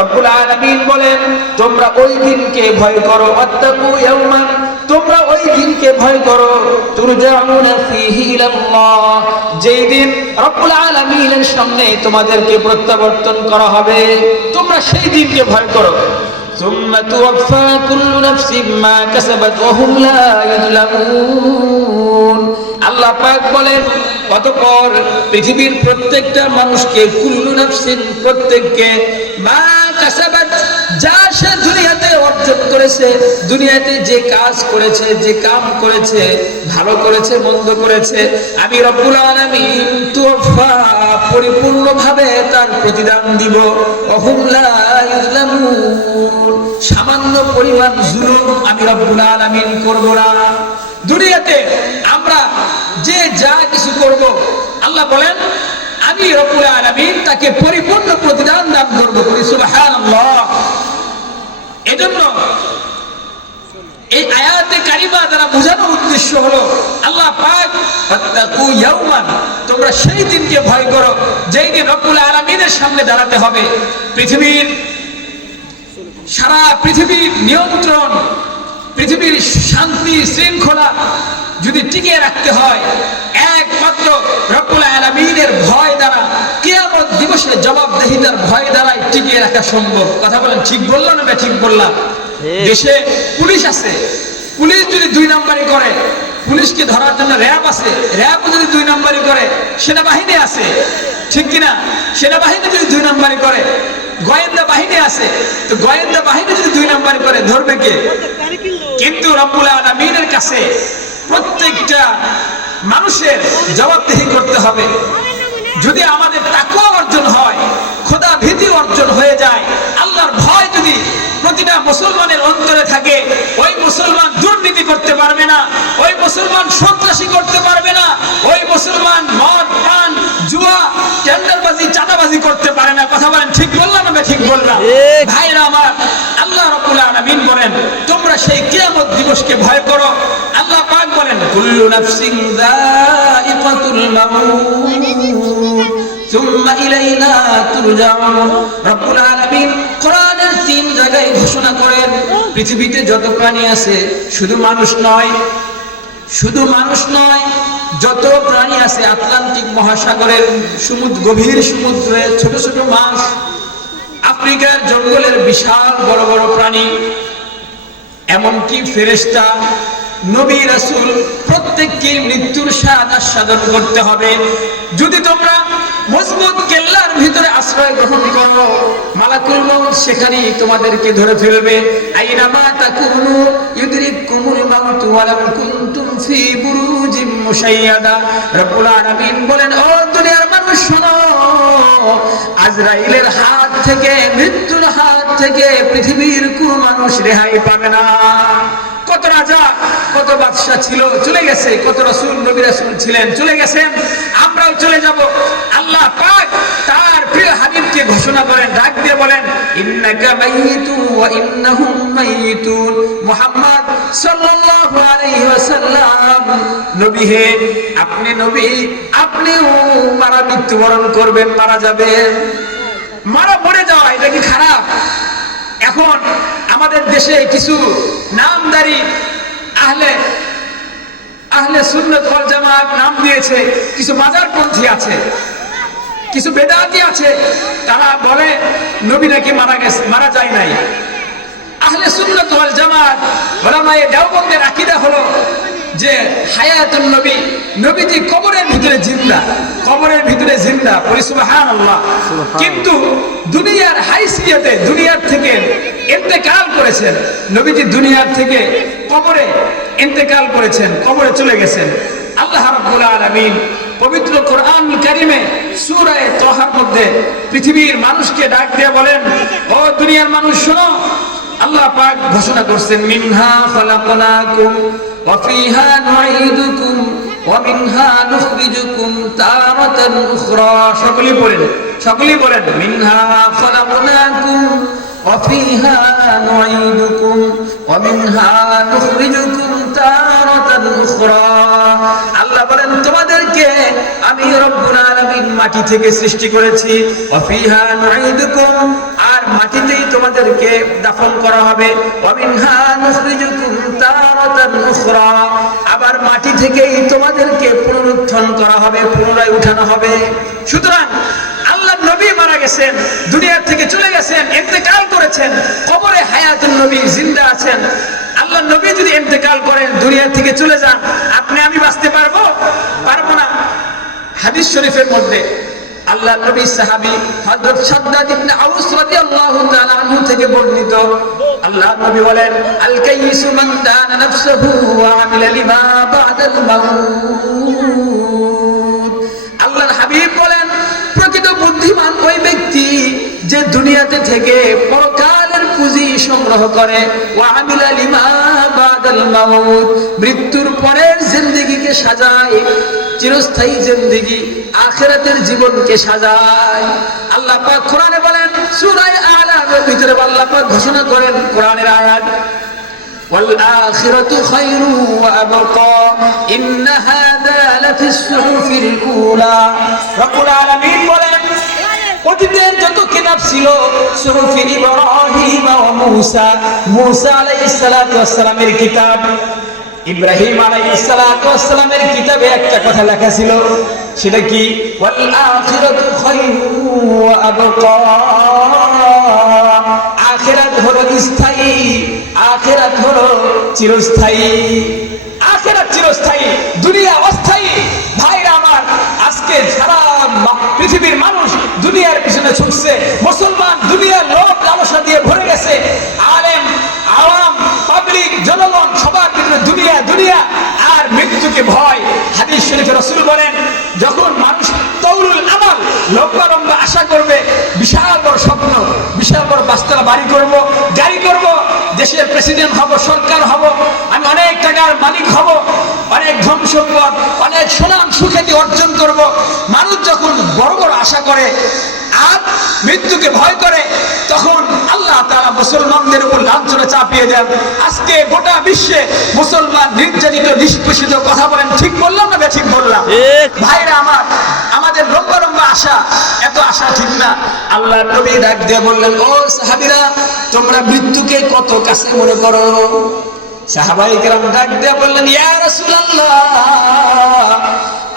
রব্বুল আলামিন বলেন তোমরা ওই দিনকে ভয় করো অত্তাকু ইয়াউমান তোমরা ওই দিনকে ভয় করো তুরজাউনা ফীহি ইলাল্লাহ যেই দিন রব্বুল আলামিনের সামনে তোমাদেরকে প্রত্যাবর্তন করা হবে তোমরা সেই দিনকে ভয় করো ثم توفى كل نفس ما كسبت وهم لا يظلمون আল্লাহ পাক বলেন অতঃপর পৃথিবীর প্রত্যেকটা মানুষকে কুল্লু নাফসিন প্রত্যেককে মা কাসাবাত যা সে দুনিয়াতে অর্জন করেছে, দুনিয়াতে যে কাজ করেছে, যে কাম করেছে, ভালো করেছে, মন্দ করেছে, আমি তার প্রতিদান দিব। সামান্য পরিমাণ জুলুম আমি রব্বুল আলামিন করব না। দুনিয়াতে আমরা যে যা কিছু করব, আল্লাহ বলেন, আমি রব্বুল আলামিন তাকে পরিপূর্ণ এই আয়াতে কারিমা দ্বারা বোঝানোর উদ্দেশ্য হলো, আল্লাহ তোমরা সেই দিনকে ভয় করো যেই দিন সামনে দাঁড়াতে হবে। পৃথিবীর সারা পৃথিবীর নিয়ন্ত্রণ, পৃথিবীর শান্তি, শৃঙ্খলা যদি টিকিয়ে রাখতে হয়, একমাত্র রব্বুল আলামিনের ভয় দ্বারা দিবসে জবাবদেহিতার ভয় দ্বারাই টিকিয়ে রাখা সম্ভব। কথা বলেন ঠিক বললাম না ঠিক বললাম? দেশে পুলিশ আছে। পুলিশ যদি দুই নাম্বারি করে পুলিশকে ধরার জন্য র্যাব আছে। র্যাব যদি দুই নাম্বারি করে সেনাবাহিনী আছে। ঠিক কিনা? সেনাবাহিনী যদি দুই নাম্বারি করে গোয়েন্দা বাহিনী আছে। তো গোয়েন্দা বাহিনী যদি দুই নাম্বারি করে ধরবে কে? কিন্তু রব্বুল আলামিনের কাছে প্রত্যেকটা মানুষের জবাবদিহি করতে হবে। যদি আমাদের মুসলমানের অন্তরে থাকে ওই মুসলমান দুর্নীতি করতে পারবে না ওই মুসলমান সন্ত্রাসী করতে পারবে না ওই মুসলমান মদ পান জুয়া টেন্ডারবাজি চাঁদাবাজি করতে পারে না। কথা বলেন ঠিক বললাম না ঠিক বললাম। ভাইরা আমার আল্লাহ রাব্বুল আলামিন বলেন তোমরা সেই কিয়ামত দিবসকে ভয় করো। আল্লাহ পাক বলেন কুল্লু নাফসিন যায়িকাতুল মাউত ইলাইনা তুরজাউন। রব্বুল আলামিন কোরআনের তিন জায়গায় ঘোষণা করেন, পৃথিবীতে যত প্রাণী আছে, শুধু মানুষ নয়, শুধু মানুষ নয়, যত প্রাণী আছে, আটলান্টিক মহাসাগরের সমুদ্র, গভীর সমুদ্রে ছোট ছোট মাছ, আফ্রিকার জঙ্গলের বিশাল বড় বড় প্রাণী, এমনকি ফেরেশতা, নবী রাসুল, প্রত্যেককে মৃত্যুর স্বাদ আস্বাদন করতে হবে। যদি তোমরা মজবুত ভিতরে আশ্রয় গ্রহণ করো। মালাকুল মউত সেখানেই তোমাদেরকে ধরে ফেলবে। আইনামা তাকুনু ইউদরিকুমুল মাউত ওয়ালাম কুনতুম ফি বুরুজিম মুশাইয়াদা। রব্বুল আলামিন বলেন, ও দুনিয়ার মানুষ, শোনো। আজরাইলের হাত থেকে, মৃত্যুর হাত থেকে পৃথিবীর কোন মানুষ রেহাই পাবে না। কত রাজা, কত বাদশা ছিল, চলে গেছে। কত রাসূল, নবী রাসূল ছিলেন, চলে গেছেন। আমরাও চলে যাব। আল্লাহ পাক প্রিয় ঘোষণা করেন, ডাক দিয়ে বলেন আপনি নবী, আপনিও মারা মৃত্যুবরণ করবেন, মারা যাবেন। মারা যাওয়া, এটা কি খারাপ? এখন আমাদের দেশে কিছু নামদারি আহলে আহলে সুন্নত জামাত নাম দিয়েছে, কিছু মাজার মাজারপন্থী আছে। কিছু বেদাতি আছে তারা বলে নবী নাকি মারা গেছে মারা যায় নাই। আহলে সুন্নত ওয়াল জামাত ওলামায়ে দেওবন্দের আকীদা হলো যে হায়াতুন নবী নবীজি কবরের ভিতরে জিন্দা কবরের ভিতরে জিন্দা বলি সুবহানাল্লাহ। কিন্তু দুনিয়ার হাইসিয়াতে দুনিয়ার থেকে ইন্তেকাল করেছেন নবীজি দুনিয়ার থেকে কবরে ইন্তেকাল করেছেন কবরে চলে গেছেন। আল্লাহ রাব্বুল আলামিন পবিত্র কোরআন কারিমে সূরা তহার মধ্যে পৃথিবীর মানুষকে ডাক দিয়ে বলেন, ও দুনিয়ার মানুষ, শোনো, আল্লাহ পাক ঘোষণা করছেন, মিনহা খালাকনাকুম ওয়া ফিহা নুঈদুকুম ওয়া মিনহা নুখরিজুকুম তারাতান উখরা। সকলেই বলেন সকলেই বলেন মিনহা খালাকনাকুম ওয়া ফিহা নুঈদুকুম ওয়া মিনহা নুখরিজুকুম তারাতান উখরা। আল্লাহ বলেন তোমাদেরকে আমি রব্বুল আলামিন মাটি থেকে সৃষ্টি করেছি। আর মাটিতেই তোমাদেরকে দাফন করা হবে। নুখরিজুকুম তারাতান উখরা, আবার মাটি থেকেই তোমাদেরকে পুনরুত্থান করা হবে, পুনরায় উঠানো হবে। সুতরাং আল্লাহ নবী মারা গেছেন, দুনিয়া থেকে চলে গেছেন, ইন্তেকাল করেছেন, কবরে হায়াতুন নবী জিন্দা আছেন। আল্লাহ নবী যদি ইন্তেকাল করেন, দুনিয়া থেকে চলে যান, আপনি আমি বাঁচতে পারব পারব না হাদিস শরীফের মধ্যে আল্লাহ নবী সাহাবী হযরত শাদ্দাদ ইবনে আউস রাদিয়াল্লাহু তাআলা আনহু থেকে বর্ণিত। আল্লাহ নবী বলেন আল কাইসু মান দানা নাফসুহু ওয়া আমিলা লিমা বাদাল মাউত। আল্লাহর হাবিব বলেন, প্রকৃত বুদ্ধিমান ওই ব্যক্তি যে দুনিয়াতে থেকে পরকালের পুঁজি সংগ্রহ করে ওয়া আমিলা লিমা বাদাল মাউত মৃত্যুর পরের জিন্দেগিকে সাজায় চিরস্থায়ী জিন্দেগি আখেরাতের জীবনকে সাজায় আল্লাহ পাক কোরআনে বলেন সূরা আলামের ভিতরে আল্লাহ পাক ঘোষণা করেন কোরআনের আয়াত والآخرة خير وأبقى إن هذا لفي الصحف الأولى رب العالمين বলেন অতীতের যত কিতাব ছিল সুরফি ইব্রাহিম ও মুসা। মুসা আলাইহিস সালাতু ওয়াস সালামের কিতাব। ইব্রাহিম আলাইহিস সালাতু ওয়াস সালামের কিতাবে একটা কথা লেখা ছিল, সেটা কি? ওয়াল আখিরাতু খায়রু ওয়া আবকা। আখিরাত হলো স্থায়ী, আখিরাত হলো চিরস্থায়ী। আখিরাত চিরস্থায়ী, দুনিয়া অস্থায়ী ভাইরা আমার আজকে সারা মা- পৃথিবীর মানুষ দুনিয়ার পিছনে ছুটছে। মুসলমান দুনিয়ার লোক লালসা দিয়ে ভরে গেছে। আলেম, আওয়াম, পাবলিক, জনগণ, সবার ভিতরে দুনিয়া দুনিয়া আর মৃত্যুকে ভয়। হাদিস শরীফে রসুল বলেন, যখন মানুষ তৌলুল আমাল লম্বা লম্বা আশা করবে, বিশাল বড় স্বপ্ন, বিশাল বড় বাস্তলা বাড়ি করব, গাড়ি করব, দেশের প্রেসিডেন্ট হব, সরকার হব, আমি অনেক টাকার মালিক হব, অনেক ধন সম্পদ, অনেক সুনাম সুখ্যাতি অর্জন করব, মানুষ যখন আশা করে আর মৃত্যুকে ভয় করে তখন আল্লাহ তারা মুসলমানদের উপর লাঞ্ছনা চাপিয়ে দেন। আজকে গোটা বিশ্বে মুসলমান নির্যাতিত নিষ্পেষিত কথা বলেন ঠিক বললাম না ঠিক বললাম? ভাইরা আমার আমাদের লম্বা লম্বা আশা এত আশা ঠিক না। আল্লাহ নবী ডাক দিয়ে বললেন ও সাহাবিরা তোমরা মৃত্যুকে কত কাছে মনে করো? সাহাবাই কেরাম ডাক দিয়ে বললেন ইয়া রাসূলুল্লাহ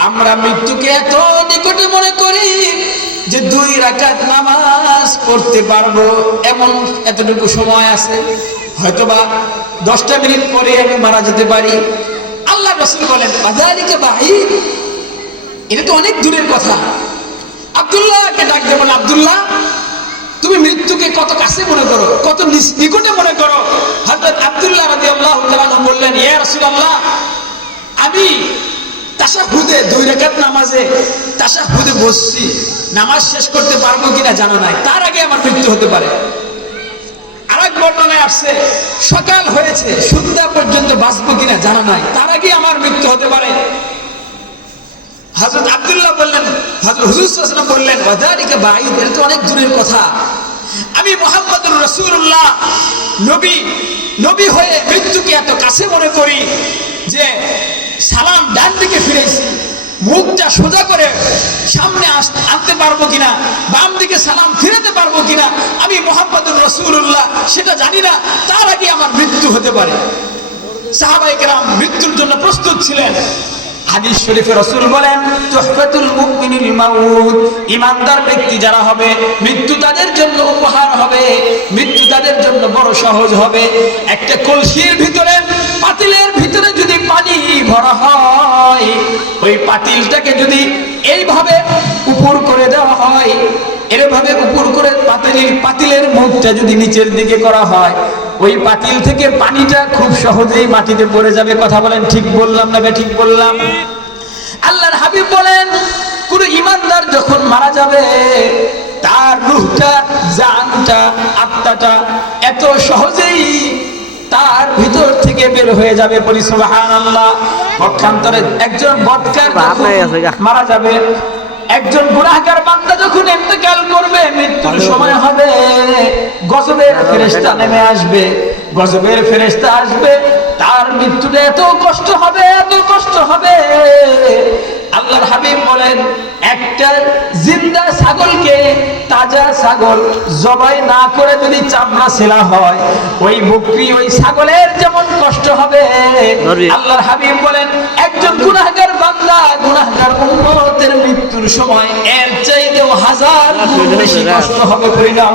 আমরা মৃত্যুকে এত নিকটে মনে করি যে দুই রাকাত নামাজ পড়তে পারব, এমন এতটুকু সময় আছে। হয়তোবা দশটা মিনিট পরে আমি মারা যেতে পারি। আল্লাহ রসুল বলেন বাজারিকে বাহির এটা তো অনেক দূরের কথা। আব্দুল্লাহকে ডাক দেবেন আবদুল্লাহ, তুমি মৃত্যুকে কত কাছে মনে করো? কত নিকটে মনে করো? হযরত আব্দুল্লাহ রাদিয়াল্লাহু তাআলা বললেন, ইয়া রাসূলুল্লাহ, আমি তাশাহুদে দুই রাকাত নামাজে বসছি। নামাজ শেষ করতে পারব কিনা জানা নাই। তার আগে আমার মৃত্যু হতে পারে। সকাল হয়েছে, সন্ধ্যা পর্যন্ত বাঁচবো কিনা জানা নাই। তার আগে আমার মৃত্যু হতে পারে। আব্দুল্লাহ বললেন হুজুর বললেন তো অনেক দূরের কথা। আমি মুহাম্মদুর রাসূলুল্লাহ, নবী নবী হয়ে মৃত্যুকে এত কাছে মনে করি যে সালাম ডান দিকে ফিরেছি। মুখটা সোজা করে সামনে আনতে পারব কিনা, বাম দিকে সালাম ফিরাতে পারব কিনা, আমি মোহাম্মদুর রসুল্লাহ সেটা জানি না, তার আগে আমার মৃত্যু হতে পারে। সাহাবাই কেরাম মৃত্যুর জন্য প্রস্তুত ছিলেন। হাদিস শরীফে রসুল বলেন, তুহফাতুল মুমিনিল মাউত ইমানদার ব্যক্তি যারা হবে, মৃত্যু তাদের জন্য উপহার হবে, মৃত্যু তাদের জন্য বড় সহজ হবে। একটা কলসির ভিতরে ভরা হয়, ওই পাতিলটাকে যদি এইভাবে উপর করে দেওয়া হয়, এরভাবে উপর করে পাতিলের পাতিলের মুখটা যদি নিচের দিকে করা হয়, ওই পাতিল থেকে পানিটা খুব সহজেই মাটিতে পড়ে যাবে। কথা বলেন, ঠিক বললাম না ঠিক বললাম? আল্লাহর হাবিব বলেন, কোন ইমানদার যখন মারা যাবে, তার রুহটা, জানটা, আত্মাটা এত সহজেই তার ভিতর থেকে বের হয়ে যাবে বলি সুবহানাল্লাহ। পক্ষান্তরে একজন বদকার। মারা যাবে একজন গুনাহগার বান্দা যখন ইন্তেকাল করবে মৃত্যুর সময় হবে। গজবের ফেরেশতা নেমে আসবে গজবের ফেরেশতা আসবে। তার মৃত্যুতে এত কষ্ট হবে এত কষ্ট হবে। আল্লাহর হাবিব বলেন একটা জিন্দা ছাগলকে ছাগল জবাই না করে যদি চামড়া সেলা হয় ওই বকরি ওই ছাগলের যেমন কষ্ট হবে। আল্লাহর হাবিব বলেন একজন গুনাহগার বান্দা গুনাহগার উম্মতের মৃত্যুর সময় এর চাইতেও হাজার বেশি কষ্ট হবে। পরিণাম